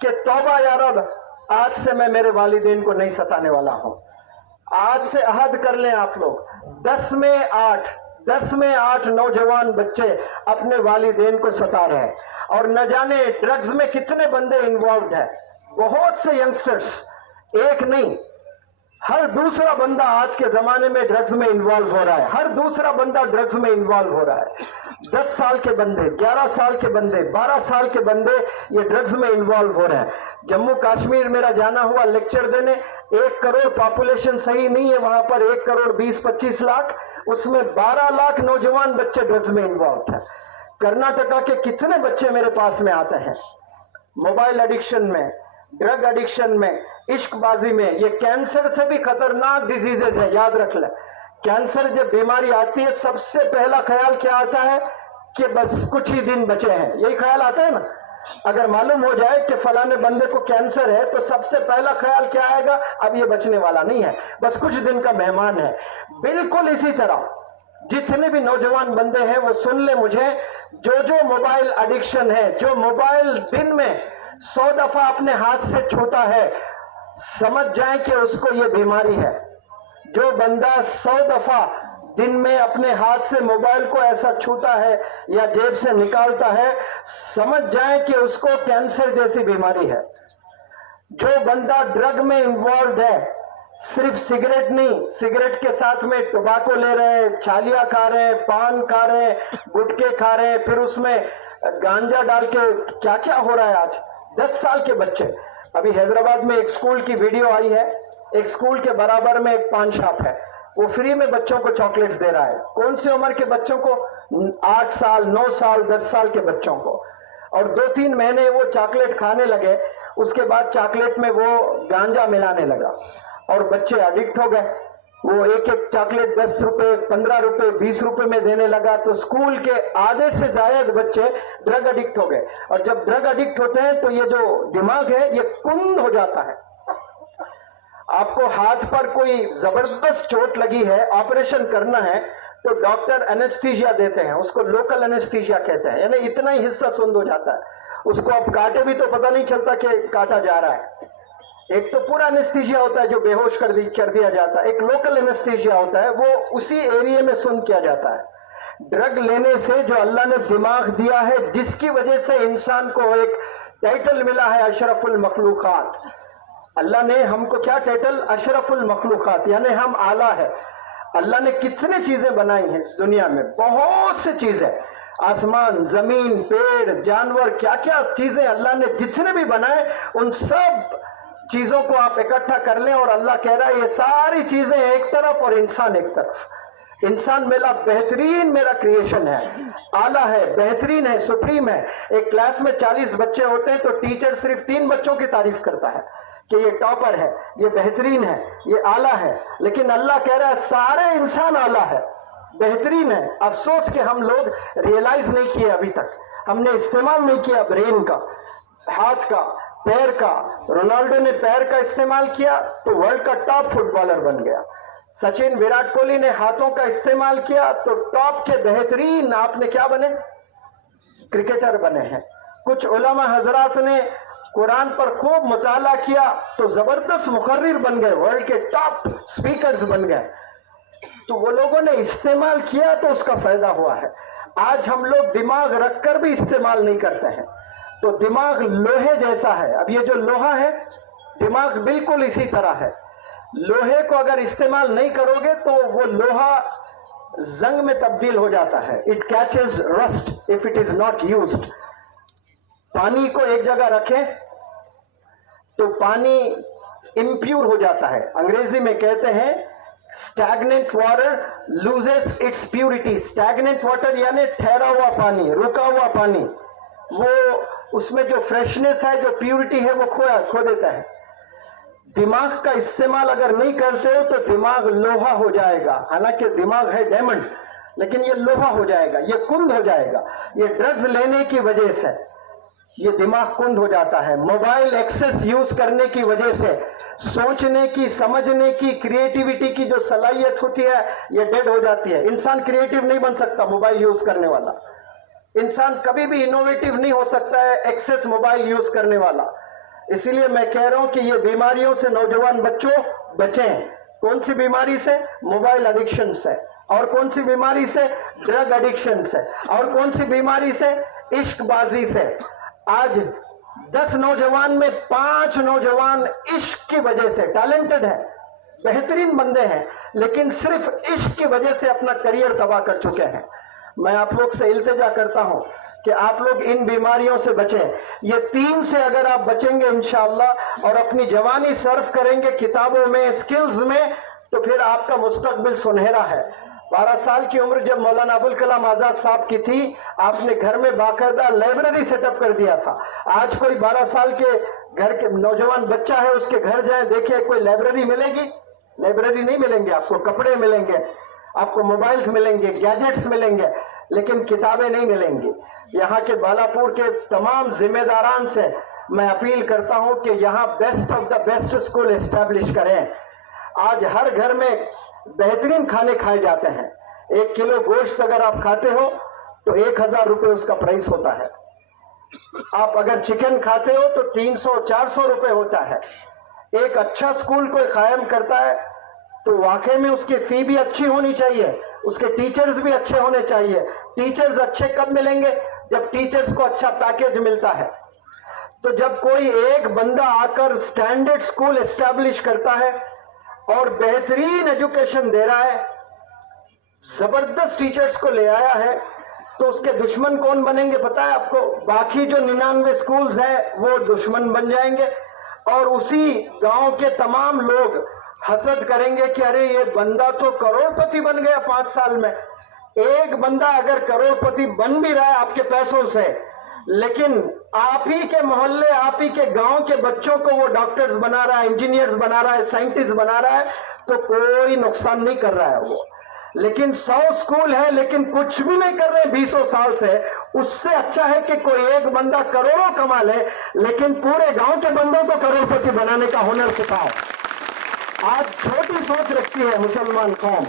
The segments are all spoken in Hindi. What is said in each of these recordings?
कि तौबा या रब, आज से मैं मेरे वालिदैन को नहीं सताने वाला हूं। आज से अहद कर लें आप लोग, 10 में 8 नौजवान बच्चे अपने वालिदैन को सता रहे हैं। और न जाने ड्रग्स में कितने बंदे इन्वॉल्व हैं। बहुत से यंगस्टर्स, एक नहीं, हर दूसरा बंदा आज के जमाने में ड्रग्स में इन्वॉल्व हो रहा है। हर दूसरा बंदा ड्रग्स में इन्वॉल्व हो रहा है। 10 साल के बंदे, 11 साल के बंदे, 12 साल के बंदे ये ड्रग्स में इन्वॉल्व हो रहे हैं। जम्मू कश्मीर मेरा जाना हुआ लेक्चर देने, 1 करोड़ पॉपुलेशन सही नहीं है वहां पर, 1 करोड़ 20-25 लाख, उसमें 12 लाख नौजवान बच्चे ड्रग्स में इन्वॉल्व है। कर्नाटका के कितने बच्चे मेरे पास में आते हैं मोबाइल एडिक्शन में, ड्रग एडिक्शन में, इश्कबाजी में। ये कैंसर से भी खतरनाक डिजीजेज है, याद रख ले। कैंसर जब बीमारी आती है, सबसे पहला ख्याल क्या आता है कि बस कुछ ही दिन बचे हैं, यही ख्याल आता है ना। अगर मालूम हो जाए कि फलाने बंदे को कैंसर है तो सबसे पहला ख्याल क्या आएगा, अब ये बचने वाला नहीं है, बस कुछ दिन का मेहमान है। बिल्कुल इसी तरह जितने भी नौजवान बंदे हैं वो सुन ले मुझे, जो मोबाइल एडिक्शन है, जो मोबाइल दिन में 100 दफा अपने हाथ से छूता है, समझ जाए कि उसको ये बीमारी है। जो बंदा 100 दफा दिन में अपने हाथ से मोबाइल को ऐसा छूता है या जेब से निकालता है, समझ जाए कि उसको कैंसर जैसी बीमारी है। जो बंदा ड्रग में इन्वॉल्व है, सिर्फ सिगरेट नहीं, सिगरेट के साथ में टोबाको ले रहे हैं, छालिया खा रहे हैं, पान खा रहे हैं, गुटखे खा रहे हैं, फिर उसमें गांजा डाल के क्या क्या हो रहा है आज। 10 साल के बच्चे, अभी हैदराबाद में एक स्कूल की वीडियो आई है, एक स्कूल के बराबर में एक पान शॉप है, वो फ्री में बच्चों को चॉकलेट्स दे रहा है। कौन सी उम्र के बच्चों को, 8 साल, 9 साल, 10 साल के बच्चों को। और 2-3 महीने वो चॉकलेट खाने लगे, उसके बाद चॉकलेट में वो गांजा मिलाने लगा और बच्चे एडिक्ट हो गए। वो एक चॉकलेट 10 रुपए, 15 रुपए, 20 रुपए में देने लगा, तो स्कूल के आधे से ज्यादा बच्चे ड्रग एडिक्ट हो गए। और जब ड्रग एडिक्ट होते हैं तो ये जो दिमाग है ये कुंद हो जाता है। आपको हाथ पर कोई जबरदस्त चोट लगी है, ऑपरेशन करना है, तो डॉक्टर एनेस्थीसिया देते हैं, उसको लोकल एनेस्थीसिया कहते हैं, यानी इतना ही हिस्सा सुंद हो जाता है, उसको आप काटे भी तो पता नहीं चलता कि काटा जा रहा है। एक तो पूरा एनेस्थीसिया होता है जो बेहोश कर दिया जाता है, एक लोकल एनेस्थीसिया होता है, वो उसी एरिया में सुन किया जाता है। ड्रग लेने से जो अल्लाह ने दिमाग दिया है, जिसकी वजह से इंसान को एक टाइटल मिला है अशरफुल मखलूकात। अल्लाह ने हमको क्या टाइटल, अशरफुल मखलूकात, यानी हम आला है। अल्लाह ने कितनी चीजें बनाई हैं इस दुनिया में, बहुत सी चीजें, आसमान, जमीन, पेड़, जानवर, क्या क्या चीजें अल्लाह ने जितने भी बनाए, उन सब चीजों को आप इकट्ठा कर लें और अल्लाह कह रहा है ये सारी चीजें एक तरफ और इंसान एक तरफ। इंसान मेरा बेहतरीन, मेरा क्रिएशन है, आला है, बेहतरीन है, सुप्रीम है। एक क्लास में 40 बच्चे होते हैं तो टीचर सिर्फ 3 बच्चों की तारीफ करता है कि ये टॉपर है, ये बेहतरीन है, ये आला है। लेकिन अल्लाह कह रहा है सारे इंसान आला है, बेहतरीन है। अफसोस कि हम लोग रियलाइज नहीं किए अभी तक, हमने इस्तेमाल नहीं किया ब्रेन का, हाथ का, पैर का। रोनाल्डो ने पैर का इस्तेमाल किया तो वर्ल्ड का टॉप फुटबॉलर बन गया। सचिन, विराट कोहली ने हाथों का इस्तेमाल किया तो टॉप के बेहतरीन, आपने क्या बने, क्रिकेटर बने हैं। कुछ उलमा हजरात ने कुरान पर खूब मुताला किया तो जबरदस्त मुकर्रिर बन गए, वर्ल्ड के टॉप स्पीकर्स बन गए। तो वो लोगों ने इस्तेमाल किया तो उसका फायदा हुआ है। आज हम लोग दिमाग रखकर भी इस्तेमाल नहीं करते हैं, तो दिमाग लोहे जैसा है। अब ये जो लोहा है, दिमाग बिल्कुल इसी तरह है। लोहे को अगर इस्तेमाल नहीं करोगे तो वो लोहा जंग में तब्दील हो जाता है, it catches rust if it is not used. पानी को एक जगह रखें तो पानी इम्प्योर हो जाता है, अंग्रेजी में कहते हैं stagnant water loses it's purity. Stagnant water यानी ठहरा हुआ पानी, रुका हुआ पानी, वो उसमें जो फ्रेशनेस है, जो प्यूरिटी है, वो खो देता है। दिमाग का इस्तेमाल अगर नहीं करते हो तो दिमाग लोहा हो जाएगा। हालांकि दिमाग है डायमंड, लेकिन ये लोहा हो जाएगा, ये कुंद हो जाएगा। ये ड्रग्स लेने की वजह से ये दिमाग कुंद हो जाता है। मोबाइल एक्सेस यूज करने की वजह से सोचने की, समझने की, क्रिएटिविटी की जो सलाहियत होती है ये डेड हो जाती है। इंसान क्रिएटिव नहीं बन सकता मोबाइल यूज करने वाला, इंसान कभी भी इनोवेटिव नहीं हो सकता है एक्सेस मोबाइल यूज करने वाला। इसीलिए मैं कह रहा हूं कि ये बीमारियों से नौजवान बच्चों बचें। कौन सी बीमारी से? मोबाइल एडिक्शन से। और कौन सी बीमारी से? ड्रग एडिक्शन से। और कौन सी बीमारी से? इश्कबाजी से। आज 10 नौजवान में 5 नौजवान इश्क की वजह से, टैलेंटेड है, बेहतरीन बंदे हैं, लेकिन सिर्फ इश्क की वजह से अपना करियर तबाह कर चुके हैं। मैं आप लोग से इल्तिजा करता हूं कि आप लोग इन बीमारियों से बचें। ये 3 से अगर आप बचेंगे इंशाअल्लाह और अपनी जवानी सर्फ करेंगे किताबों में, स्किल्स में, तो फिर आपका मुस्तकबिल सुनहरा है। 12 साल की उम्र जब मौलाना अबुल कलाम आजाद साहब की थी, आपने घर में बाकायदा लाइब्रेरी सेटअप कर दिया था। आज कोई 12 साल के घर के नौजवान बच्चा है, उसके घर जाए, देखिए कोई लाइब्रेरी मिलेगी? लाइब्रेरी नहीं मिलेंगे आपको। कपड़े मिलेंगे आपको, मोबाइल्स मिलेंगे, गैजेट्स मिलेंगे, लेकिन किताबें नहीं मिलेंगी। यहाँ के बालापुर के तमाम जिम्मेदारान से मैं अपील करता हूं कि यहाँ best of the best school establish करें। आज हर घर में बेहतरीन खाने खाए जाते हैं। 1 किलो गोश्त अगर आप खाते हो तो 1000 रुपए उसका प्राइस होता है। आप अगर चिकन खाते हो तो 300-400 रुपए होता है। एक अच्छा स्कूल कोई कायम करता है तो वाकई में उसकी फी भी अच्छी होनी चाहिए, उसके टीचर्स भी अच्छे होने चाहिए। टीचर्स अच्छे कब मिलेंगे? जब टीचर्स को अच्छा पैकेज मिलता है। तो जब कोई एक बंदा आकर स्टैंडर्ड स्कूल एस्टैब्लिश करता है और बेहतरीन एजुकेशन दे रहा है, जबरदस्त टीचर्स को ले आया है, तो उसके दुश्मन कौन बनेंगे पता है आपको? बाकी जो 99 स्कूल्स हैं वो दुश्मन बन जाएंगे और उसी गांव के तमाम लोग हसद करेंगे कि अरे ये बंदा तो करोड़पति बन गया 5 साल में। एक बंदा अगर करोड़पति बन भी रहा है आपके पैसों से, लेकिन आप ही के मोहल्ले, आप ही के गांव के बच्चों को वो डॉक्टर्स बना रहा है, इंजीनियर्स बना रहा है, साइंटिस्ट बना रहा है, तो कोई नुकसान नहीं कर रहा है वो। लेकिन 100 स्कूल है लेकिन कुछ भी नहीं कर रहे 20 साल से, उससे अच्छा है कि कोई एक बंदा करोड़ों कमा ले लेकिन पूरे गांव के बंदों को करोड़पति बनाने का हुनर सिखाओ। आज छोटी सोच रखती है मुसलमान कौम,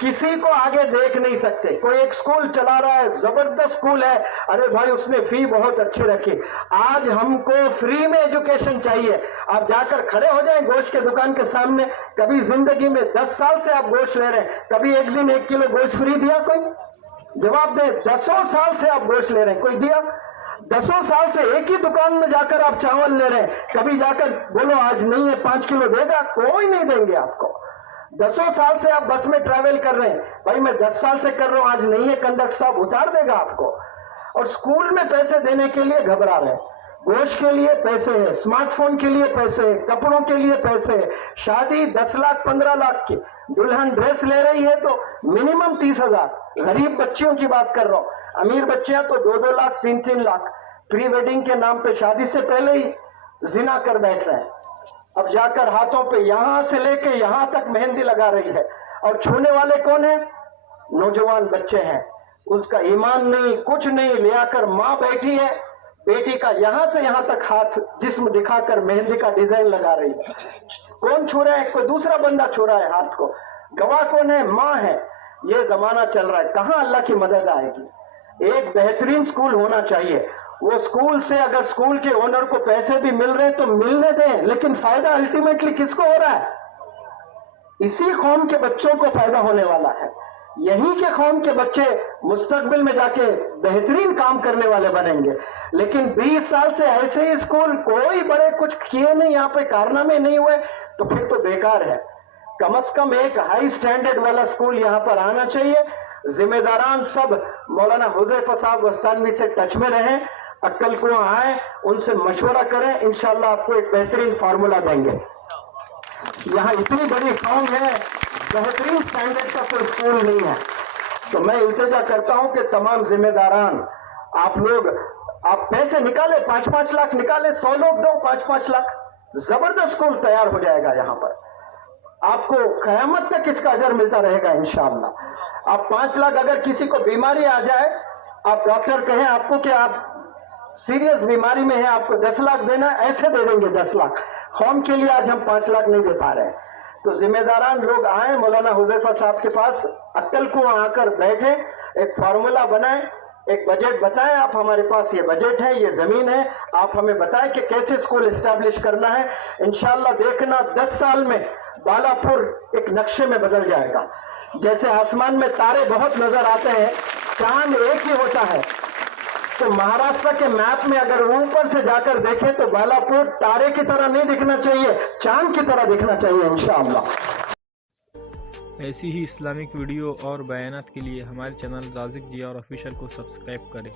किसी को आगे देख नहीं सकते। कोई एक स्कूल चला रहा है, जबरदस्त स्कूल है, अरे भाई उसने फी बहुत अच्छी रखी। आज हमको फ्री में एजुकेशन चाहिए। आप जाकर खड़े हो जाएं गोश्त के दुकान के सामने, कभी जिंदगी में 10 साल से आप गोश्त ले रहे हैं, कभी एक दिन 1 किलो गोश्त फ्री दिया कोई? जवाब दे। 10 साल से आप गोश्त ले रहे हैं, कोई दिया? 10 साल से एक ही दुकान में जाकर आप चावल ले रहे हैं, कभी जाकर बोलो आज नहीं है 5 किलो देगा? कोई नहीं देंगे आपको। 10 साल से आप बस में ट्रैवल कर रहे हैं, भाई मैं 10 साल से कर रहा हूं, आज नहीं है कंडक्टर साहब, उतार देगा आपको। और स्कूल में पैसे देने के लिए घबरा रहे हैं। गोश्त के लिए पैसे है, स्मार्टफोन के लिए पैसे है, कपड़ों के लिए पैसे है। शादी 10 लाख 15 लाख की, दुल्हन ड्रेस ले रही है तो मिनिमम 30,000। गरीब बच्चियों की बात कर रहा हूं, अमीर बच्चियां तो 2-2 लाख 3-3 लाख प्री वेडिंग के नाम पे शादी से पहले ही जिना कर बैठ रहे हैं। अब जाकर हाथों पे यहां से लेके यहां तक मेहंदी लगा रही है, और छूने वाले कौन है? नौजवान बच्चे हैं। उसका ईमान नहीं, कुछ नहीं, ले आकर मां बैठी है, बेटी का यहां से यहां तक हाथ जिस्म दिखाकर मेहंदी का डिजाइन लगा रही है। कौन छू रहा है? कोई दूसरा बंदा छू रहा है हाथ को। गवाह कौन है? मां है। ये जमाना चल रहा है, कहां अल्लाह की मदद आएगी? एक बेहतरीन स्कूल होना चाहिए। वो स्कूल से अगर स्कूल के ओनर को पैसे भी मिल रहे हैं तो मिलने दें, लेकिन फायदा अल्टीमेटली किसको हो रहा है? इसी कौम के बच्चों को फायदा होने वाला है। यही के कौम के बच्चे मुस्तकबिल में जाके बेहतरीन काम करने वाले बनेंगे। लेकिन 20 साल से ऐसे ही स्कूल कोई बड़े कुछ किए नहीं, यहाँ पे कारनामे नहीं हुए, तो फिर तो बेकार है। कम से कम एक हाई स्टैंडर्ड वाला स्कूल यहाँ पर आना चाहिए। जिम्मेदारान सब मौलाना हुज़ैफा साहब वस्तानवी से टच में रहें, अक्कल कुआं आए, उनसे मशवरा करें, इंशाल्लाह आपको एक बेहतरीन फार्मूला देंगे। यहाँ इतनी बड़ी कौम है, बेहतरीन स्टैंडर्ड का कोई स्कूल नहीं है। तो मैं इल्तिजा करता हूं कि तमाम जिम्मेदारान, आप लोग आप पैसे निकाले, 5-5 लाख निकाले, 100 लोग दो 5-5 लाख, जबरदस्त स्कूल तैयार हो जाएगा। यहाँ पर आपको कयामत तक इसका अजर मिलता रहेगा इंशाअल्लाह। आप 5 लाख, अगर किसी को बीमारी आ जाए, आप डॉक्टर कहें आपको कि आप सीरियस बीमारी में है, आपको 10 लाख देना, ऐसे दे देंगे 10 लाख। कौम के लिए आज हम 5 लाख नहीं दे पा रहे हैं। तो जिम्मेदारान लोग आए मौलाना हुज़ैफा साहब के पास, अक्कल को आकर बैठे, एक फार्मूला बनाए, एक बजट बताएं आप, हमारे पास ये बजट है, ये जमीन है, आप हमें बताएं कि कैसे स्कूल एस्टैब्लिश करना है। इंशाल्लाह देखना 10 साल में बालापुर एक नक्शे में बदल जाएगा। जैसे आसमान में तारे बहुत नजर आते हैं, चांद एक ही होता है, तो महाराष्ट्र के मैप में अगर ऊपर से जाकर देखें तो बालापुर तारे की तरह नहीं दिखना चाहिए, चांद की तरह दिखना चाहिए इंशाअल्लाह। ऐसी ही इस्लामिक वीडियो और बयानात के लिए हमारे चैनल राज़िक जिया और ऑफिशियल को सब्सक्राइब करें।